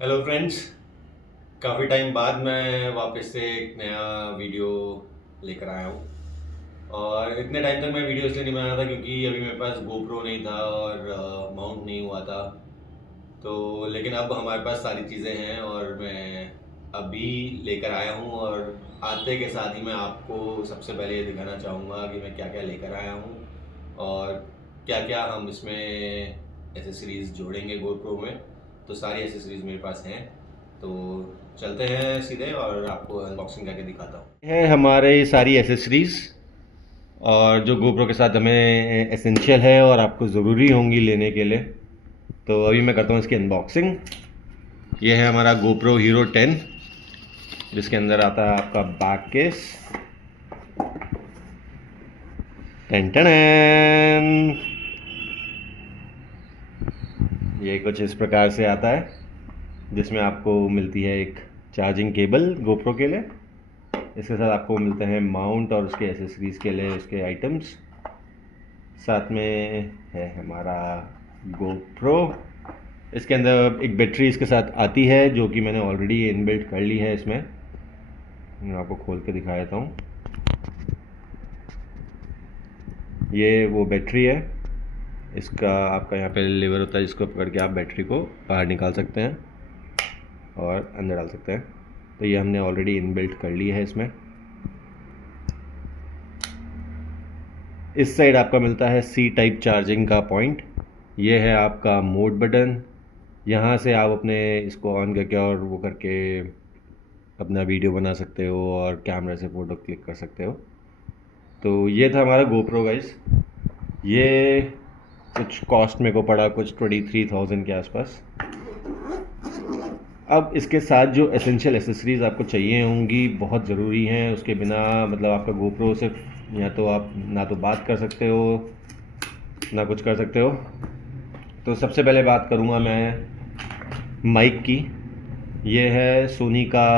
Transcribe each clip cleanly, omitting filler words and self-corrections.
Hello friends. काफ़ी time बाद मैं वापस से एक नया वीडियो लेकर आया हूँ। और इतने टाइम तक मैं वीडियो इसलिए नहीं बना रहा था क्योंकि अभी मेरे पास गोप्रो नहीं था और माउंट नहीं हुआ था। तो लेकिन अब हमारे पास सारी चीज़ें हैं और मैं अभी लेकर आया हूँ। और आते के साथ ही मैं आपको सबसे पहले ये दिखाना चाहूँगा कि मैं क्या क्या लेकर आया हूँ और क्या क्या हम इसमें एसेसरीज़ जोड़ेंगे गोप्रो में। तो सारी एसेसरीज़ मेरे पास हैं। तो चलते हैं सीधे और आपको अनबॉक्सिंग करके दिखाता हूँ। है हमारे सारी एसेसरीज़ और जो गोप्रो के साथ हमें एसेंशियल है और आपको ज़रूरी होंगी लेने के लिए। तो अभी मैं करता हूँ इसकी अनबॉक्सिंग। ये है हमारा गोप्रो हीरो 10 जिसके अंदर आता है आपका बैक केस। Ten ten. ये कुछ इस प्रकार से आता है जिसमें आपको मिलती है एक चार्जिंग केबल गोप्रो के लिए। इसके साथ आपको मिलते हैं माउंट और उसके एसेसरीज़ के लिए उसके आइटम्स। साथ में है हमारा गोप्रो। इसके अंदर एक बैटरी इसके साथ आती है जो कि मैंने ऑलरेडी इनबिल्ट कर ली है इसमें। मैं आपको खोल के दिखा देता हूँ। ये वो बैटरी है। इसका आपका यहाँ पे लीवर होता है जिसको पकड़ के आप बैटरी को बाहर निकाल सकते हैं और अंदर डाल सकते हैं। तो ये हमने ऑलरेडी इनबिल्ट कर ली है इसमें। इस साइड आपका मिलता है सी टाइप चार्जिंग का पॉइंट। ये है आपका मोड बटन। यहाँ से आप अपने इसको ऑन करके और वो करके अपना वीडियो बना सकते हो और कैमरे से फ़ोटो क्लिक कर सकते हो। तो ये था हमारा गोप्रो गाइस। ये कुछ कॉस्ट मेरे को पड़ा कुछ 23,000 के आसपास। अब इसके साथ जो एसेंशियल एसेसरीज़ आपको चाहिए होंगी बहुत ज़रूरी हैं। उसके बिना मतलब आपका गोप्रो सिर्फ या तो आप ना तो बात कर सकते हो ना कुछ कर सकते हो। तो सबसे पहले बात करूँगा मैं माइक की। ये है सोनी का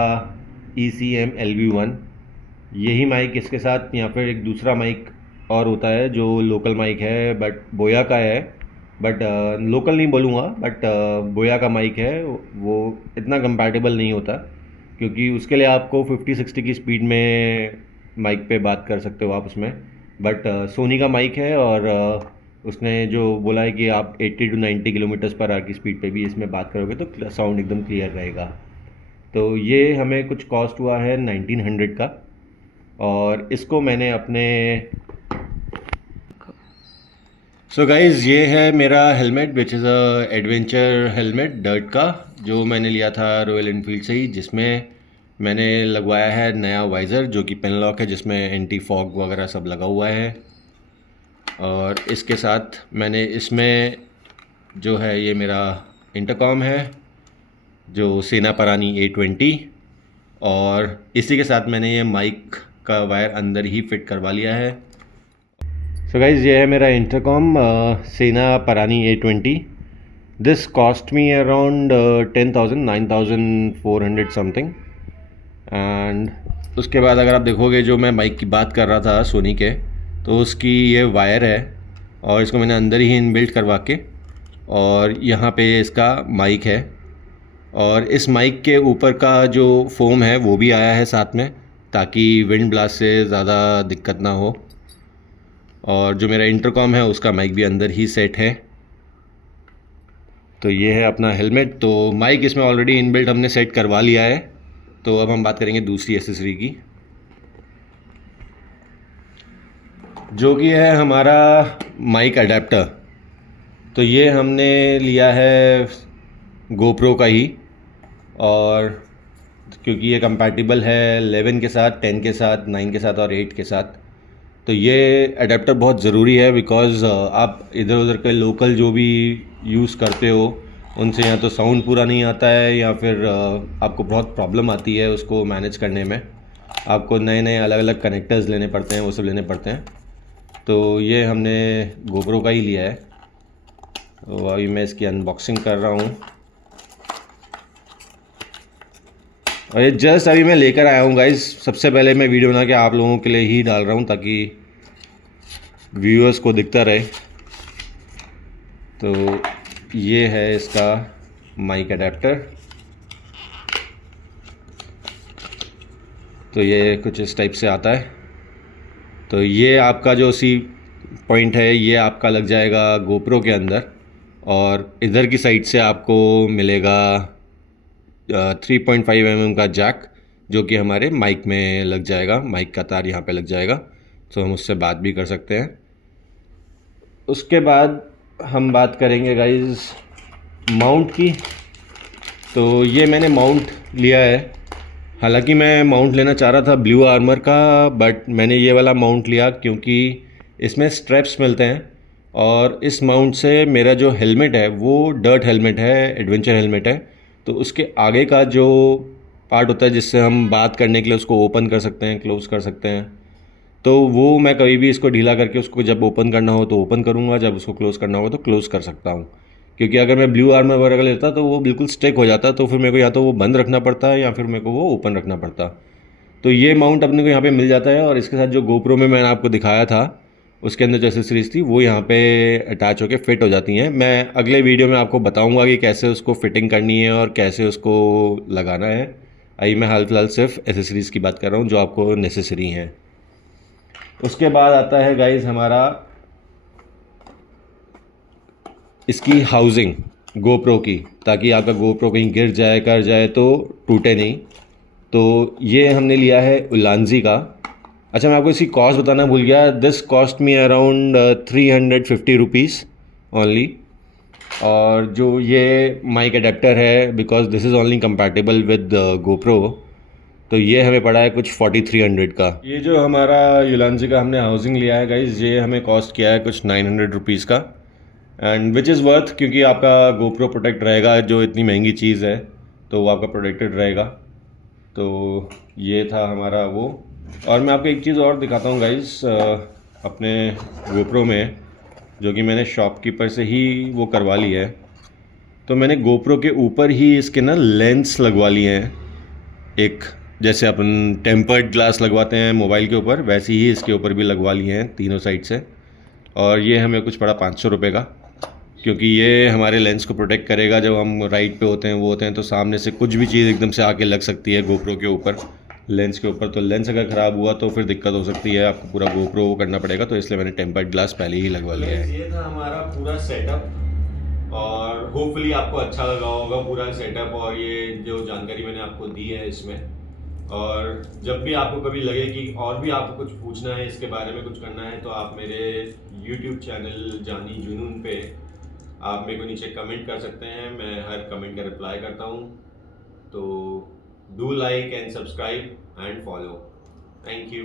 ECM LV1। यही माइक इसके साथ या फिर एक दूसरा माइक और होता है जो लोकल माइक है बट बोया का है। बट लोकल नहीं बोलूँगा बट बोया का माइक है। वो इतना कंपैटिबल नहीं होता क्योंकि उसके लिए आपको 50-60 की स्पीड में माइक पे बात कर सकते हो आप उसमें। बट सोनी का माइक है और उसने जो बोला है कि आप 80 to 90 किलोमीटर्स पर आवर की स्पीड पे भी इसमें बात करोगे तो साउंड एकदम क्लियर रहेगा। तो ये हमें कुछ कॉस्ट हुआ है 1900 का। और इसको मैंने अपने गाइज़ ये है मेरा helmet which is a adventure helmet dirt का जो मैंने लिया था रॉयल एनफील्ड से ही, जिसमें मैंने लगवाया है नया वाइज़र जो कि पेन लॉक है जिसमें एंटी फॉग वगैरह सब लगा हुआ है। और इसके साथ मैंने इसमें जो है ये मेरा इंटरकॉम है जो सेना परानी A20। और इसी के साथ मैंने ये माइक का वायर अंदर ही फिट करवा लिया है। सो गाइज़ ये है मेरा इंटरकॉम सेना परानी A20। This cost me around 10,000 9,400 something. And उसके बाद अगर आप देखोगे जो मैं माइक की बात कर रहा था सोनी के, तो उसकी ये वायर है और इसको मैंने अंदर ही इनबिल्ट करवा के और यहाँ पे इसका माइक है। और इस माइक के ऊपर का जो फोम है वो भी आया है साथ में ताकि विंड ब्लास्ट से ज़्यादा दिक्कत ना हो। और जो मेरा इंटरकॉम है उसका माइक भी अंदर ही सेट है। तो ये है अपना हेलमेट। तो माइक इसमें ऑलरेडी इनबिल्ट हमने सेट करवा लिया है। तो अब हम बात करेंगे दूसरी एसेसरी की जो कि है हमारा माइक अडेप्टर। तो ये हमने लिया है गोप्रो का ही और क्योंकि ये कंपैटिबल है 11 के साथ, 10 के साथ, 9 के साथ और 8 के साथ। तो ये अडेप्टर बहुत ज़रूरी है बिकॉज़ आप इधर उधर के लोकल जो भी यूज़ करते हो उनसे या तो साउंड पूरा नहीं आता है या फिर आपको बहुत प्रॉब्लम आती है उसको मैनेज करने में। आपको नए नए अलग अलग कनेक्टर्स लेने पड़ते हैं, वो सब लेने पड़ते हैं। तो ये हमने गोप्रो का ही लिया है। तो अभी मैं इसकी अनबॉक्सिंग कर रहा हूँ और ये जस्ट अभी मैं लेकर आया हूँ गाइस। सबसे पहले मैं वीडियो बना के आप लोगों के लिए ही डाल रहा हूँ ताकि व्यूअर्स को दिखता रहे। तो ये है इसका माइक अडेप्टर। तो ये कुछ इस टाइप से आता है। तो ये आपका जो सी पॉइंट है ये आपका लग जाएगा गोप्रो के अंदर, और इधर की साइड से आपको मिलेगा 3.5 mm का जैक, जो कि हमारे माइक में लग जाएगा, माइक का तार यहाँ पे लग जाएगा, तो हम उससे बात भी कर सकते हैं। उसके बाद हम बात करेंगे गाइस माउंट की। तो ये मैंने माउंट लिया है, हालांकि मैं माउंट लेना चाह रहा था ब्लू आर्मर का, बट मैंने ये वाला माउंट लिया क्योंकि इसमें स्ट्रैप्स मिलते हैं, और इस माउंट से मेरा जो हेलमेट है वो डर्ट हेलमेट है, एडवेंचर हेलमेट है। तो उसके आगे का जो पार्ट होता है जिससे हम बात करने के लिए उसको ओपन कर सकते हैं, क्लोज़ कर सकते हैं, तो वो मैं कभी भी इसको ढीला करके उसको जब ओपन करना हो तो ओपन करूँगा, जब उसको क्लोज़ करना होगा तो क्लोज़ कर सकता हूँ। क्योंकि अगर मैं ब्लू आर्मर वगैरह लेता तो वो बिल्कुल स्टिक हो जाता, तो फिर मेरे को या तो वो बंद रखना पड़ता है या फिर मेरे को वो ओपन रखना पड़ता। तो ये माउंट अपने को यहाँ पे मिल जाता है, और इसके साथ जो गोप्रो में मैंने आपको दिखाया था उसके अंदर जो एसेसरीज थी वो यहाँ पे अटैच होकर फिट हो जाती हैं। मैं अगले वीडियो में आपको बताऊँगा कि कैसे उसको फिटिंग करनी है और कैसे उसको लगाना है। अभी मैं हाल फिलहाल सिर्फ एसेसरीज़ की बात कर रहा हूँ जो आपको नेसेसरी हैं। उसके बाद आता है गाइस हमारा इसकी हाउसिंग गोप्रो की, ताकि आपका गोप्रो कहीं गिर जाए कर जाए तो टूटे नहीं। तो ये हमने लिया है उलांजी का। अच्छा, मैं आपको इसकी कॉस्ट बताना भूल गया। This cost me around 350 rupees only. और जो ये माइक अडेप्टर है, because this is only compatible with GoPro, तो ये हमें पड़ा है कुछ 4300 का। ये जो हमारा युलांजी का हमने हाउसिंग लिया है गाइज, ये हमें कॉस्ट किया है कुछ 900 रुपीज़ का, एंड विच इज़ वर्थ, क्योंकि आपका गोप्रो प्रोटेक्ट रहेगा, जो इतनी महंगी चीज़ है तो वो आपका प्रोटेक्टेड रहेगा। तो ये था हमारा वो। और मैं आपको एक चीज़ और दिखाता हूँ गाइज, अपने गोप्रो में, जो कि मैंने शॉपकीपर से ही वो करवा ली है। तो मैंने गोप्रो के ऊपर ही इसके ना लेंस लगवा लिए हैं, एक जैसे अपन टेम्पर्ड ग्लास लगवाते हैं मोबाइल के ऊपर, वैसे ही इसके ऊपर भी लगवा लिए हैं तीनों साइड से। और ये हमें कुछ पड़ा 500 रुपये का, क्योंकि ये हमारे लेंस को प्रोटेक्ट करेगा। जब हम राइड पे होते हैं वो होते हैं तो सामने से कुछ भी चीज़ एकदम से आके लग सकती है गोप्रो के ऊपर, लेंस के ऊपर। तो लेंस अगर ख़राब हुआ तो फिर दिक्कत हो सकती है, आपको पूरा गोप्रो वो करना पड़ेगा। तो इसलिए मैंने टेम्पर्ड ग्लास पहले ही लगवा लिया है। ये था हमारा पूरा सेटअप, और होपफुली आपको अच्छा लगा होगा पूरा सेटअप और ये जो जानकारी मैंने आपको दी है इसमें। और जब भी आपको कभी लगे कि और भी आपको कुछ पूछना है, इसके बारे में कुछ करना है, तो आप मेरे YouTube चैनल जानी जुनून पे आप मेरे को नीचे कमेंट कर सकते हैं। मैं हर कमेंट का रिप्लाई करता हूँ। तो do like and subscribe and follow. Thank you.